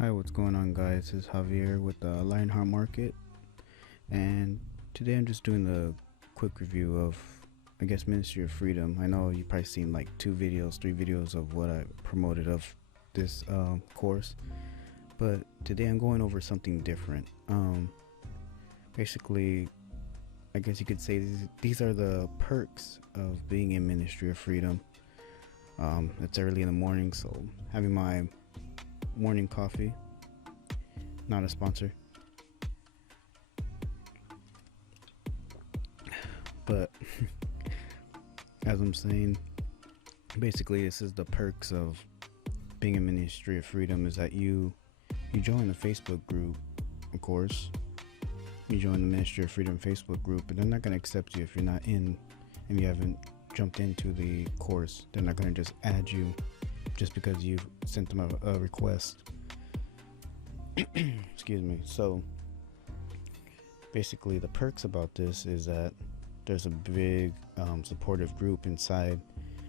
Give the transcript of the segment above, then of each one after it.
Hi, what's going on, guys? This is Javier with the Lionheart Market, and today I'm just doing the quick review of, I guess, Ministry of Freedom. I know you've probably seen like 3 videos of what I promoted of this course, but today I'm going over something different. Basically, I guess you could say these are the perks of being in Ministry of Freedom. It's early in the morning, so having my morning coffee. Not a sponsor, but as I'm saying, basically this is the perks of being in Ministry of Freedom, is that you join the Facebook group. Of course, you join the Ministry of Freedom Facebook group, but they're not going to accept you if you're not in and you haven't jumped into the course. They're not going to just add you just because you sent them a request. Excuse me. So basically the perks about this is that there's a big supportive group inside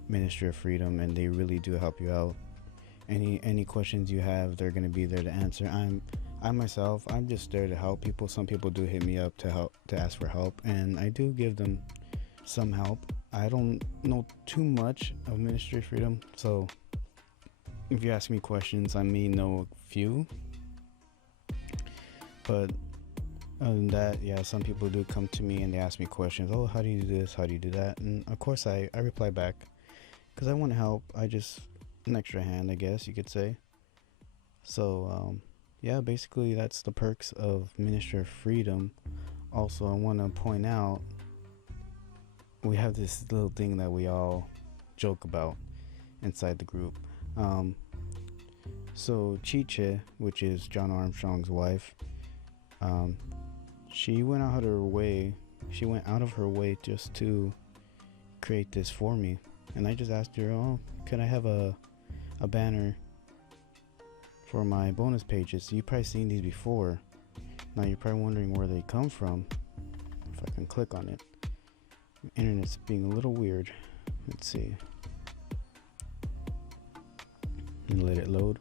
Ministry of Freedom, and they really do help you out. Any questions you have, they're going to be there to answer. I'm just there to help people. Some people do hit me up to ask for help, and I do give them some help. I don't know too much of Ministry of Freedom, so if you ask me questions, I may know a few. But other than that, yeah, some people do come to me and they ask me questions. Oh, how do you do this? How do you do that? And of course I reply back because I want to help. I just an extra hand, I guess you could say. So yeah, basically that's the perks of Ministry of Freedom. Also, I want to point out we have this little thing that we all joke about inside the group. So Chiche, which is Jono Armstrong's wife, she went out of her way just to create this for me. And I just asked her, oh, could I have a banner for my bonus pages? You've probably seen these before. Now you're probably wondering where they come from. If I can click on it. The internet's being a little weird. Let's see. And let it load.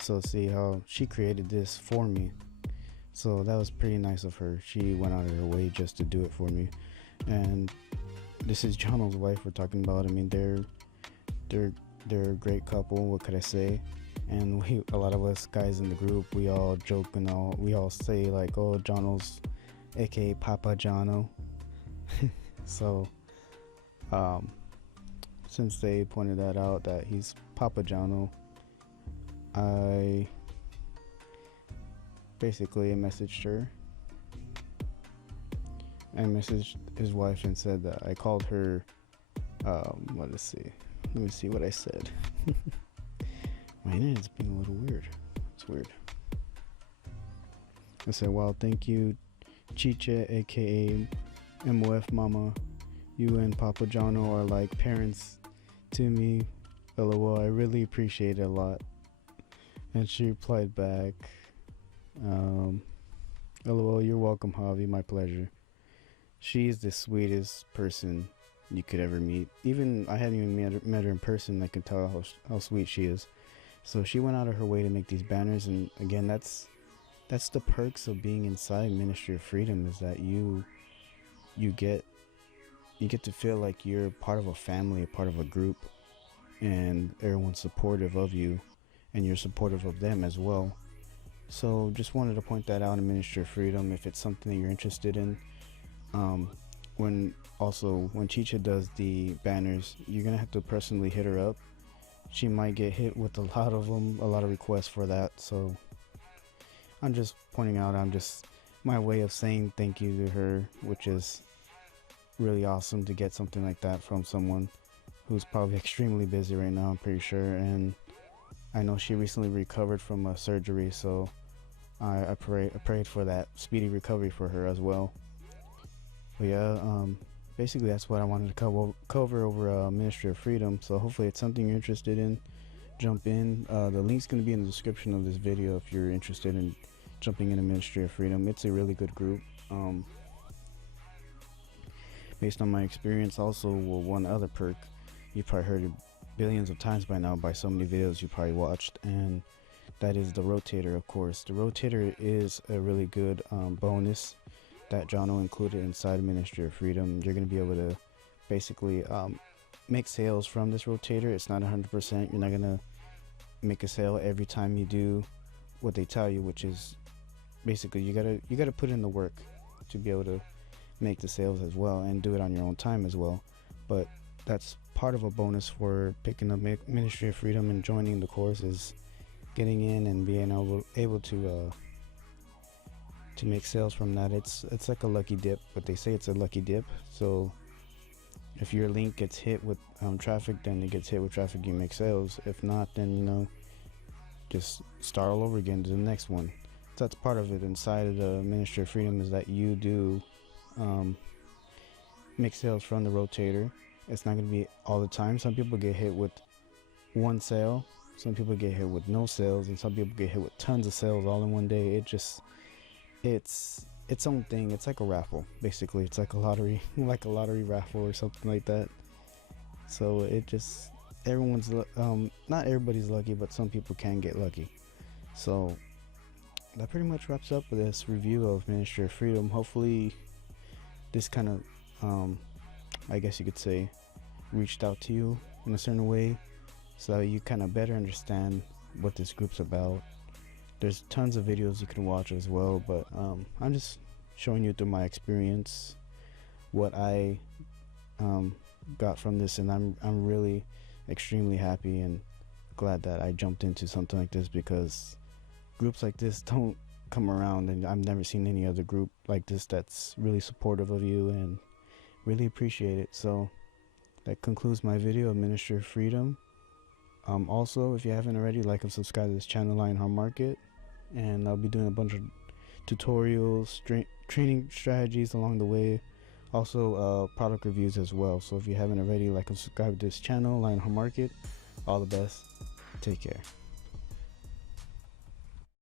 So see how she created this for me. So that was pretty nice of her. She went out of her way just to do it for me. And this is Jono's wife we're talking about. I mean, they're a great couple. What could I say? And a lot of us guys in the group, we all joke and we all say like, oh, Jono's, aka Papa Jono. So, since they pointed that out, that he's Papa Jono, I basically messaged her. I messaged his wife and said that I called her, let me see what I said. My internet's being a little weird. It's weird. I said, well, thank you, Chiche, aka MOF Mama. You and Papa Jono are like parents to me. LOL, I really appreciate it a lot. And she replied back, LOL, you're welcome, Javi, my pleasure. She's the sweetest person you could ever meet. Even I hadn't even met her in person. I could tell how sweet she is. So she went out of her way to make these banners, and again, that's the perks of being inside Ministry of Freedom, is that you get to feel like you're part of a family, a part of a group, and everyone's supportive of you, and you're supportive of them as well. So just wanted to point that out in Ministry of Freedom if it's something that you're interested in. When Chicha does the banners, you're gonna have to personally hit her up. She might get hit with a lot of requests for that. So I'm just pointing out, my way of saying thank you to her, which is really awesome to get something like that from someone who's probably extremely busy right now, I'm pretty sure. And I know she recently recovered from a surgery, so I prayed for that speedy recovery for her as well. But yeah, basically that's what I wanted to cover over Ministry of Freedom. So hopefully it's something you're interested in. Jump in. The link's going to be in the description of this video if you're interested in jumping into Ministry of Freedom. It's a really good group. Based on my experience, also, well, one other perk, you probably heard it billions of times by now by so many videos you probably watched, and That is the rotator, of course. The rotator is a really good bonus that Jono included inside Ministry of Freedom. You're going to be able to basically make sales from this rotator. It's not 100%. You're not going to make a sale every time you do what they tell you, which is basically you gotta put in the work to be able to make the sales as well, and do it on your own time as well. But that's part of a bonus for picking up Ministry of Freedom and joining the course, is getting in and being able to make sales from that. It's like a lucky dip, but they say it's a lucky dip. So if your link gets hit with traffic, then it gets hit with traffic, you make sales. If not, then just start all over again to the next one. So that's part of it inside of the Ministry of Freedom, is that you do make sales from the rotator. It's not going to be all the time. Some people get hit with one sale, some people get hit with no sales, and some people get hit with tons of sales all in one day. It's its own thing. It's like a raffle, basically. It's like a lottery, like a lottery raffle or something like that. So everyone's not everybody's lucky, but some people can get lucky. So that pretty much wraps up this review of Ministry of Freedom. Hopefully this kind of I guess you could say reached out to you in a certain way, so you kind of better understand what this group's about. There's tons of videos you can watch as well, but I'm just showing you through my experience what I got from this, and I'm really extremely happy and glad that I jumped into something like this, because groups like this don't come around, and I've never seen any other group like this that's really supportive of you and really appreciate it. So that concludes my video of Ministry of Freedom. Also, if you haven't already, like and subscribe to this channel, Lionheart Market, and I'll be doing a bunch of tutorials, training strategies along the way, also product reviews as well. So if you haven't already, like and subscribe to this channel, Lionheart Market. All the best. Take care.